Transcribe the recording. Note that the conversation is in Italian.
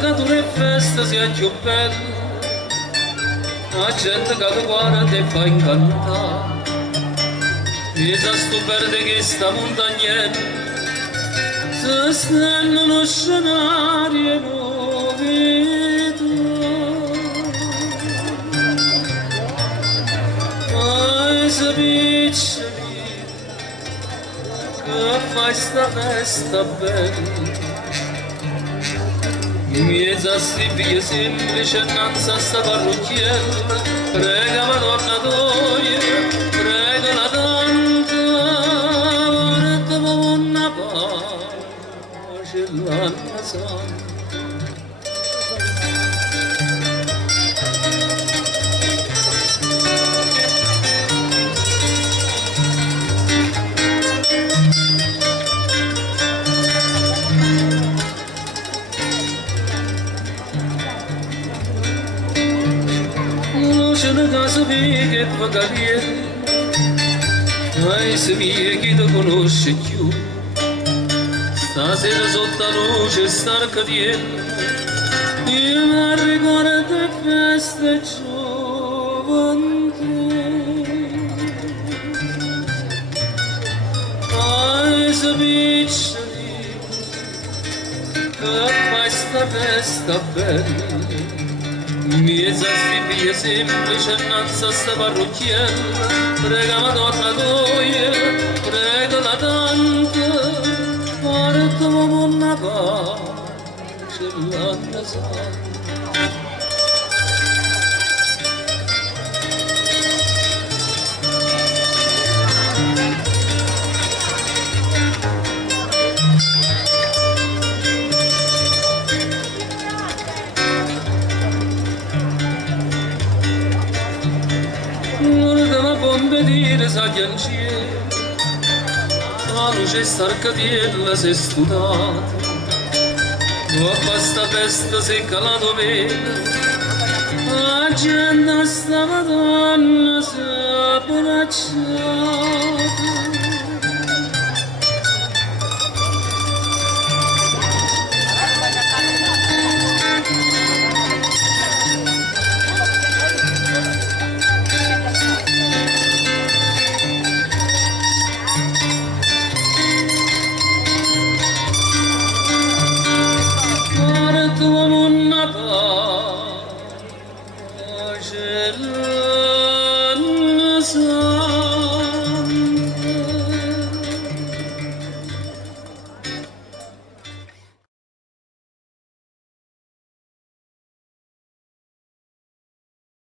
che dura festa sia più bella, la gente che ti guarda e fa incantare. E se sto verde che sta montagnetta, se stanno uno scenario nuovo. Ma se piccioli, che fai sta festa bella, in mezzo a sti vie semplici innanzi a sta parrucchiella, prega Madonna Toia, prega la tanta, portami una pace l'anima santa. Una casa mia che fa carriera, paese mia chi ti conosce più, stasera sotto la luce starca dietro, io mi ricordo feste gioventù. Paese piccoli, che fai sta festa bella, mezzo a sti semplice innanzi a sta parrucchiella, prega Madonna Toia, prega la tanta, portami una pace l'anima santa. Dire sa chianciere, la luce starca diella si è studata, dopo sta festa si è calato vena, la gente a sta Madonna si è abbracciata. Una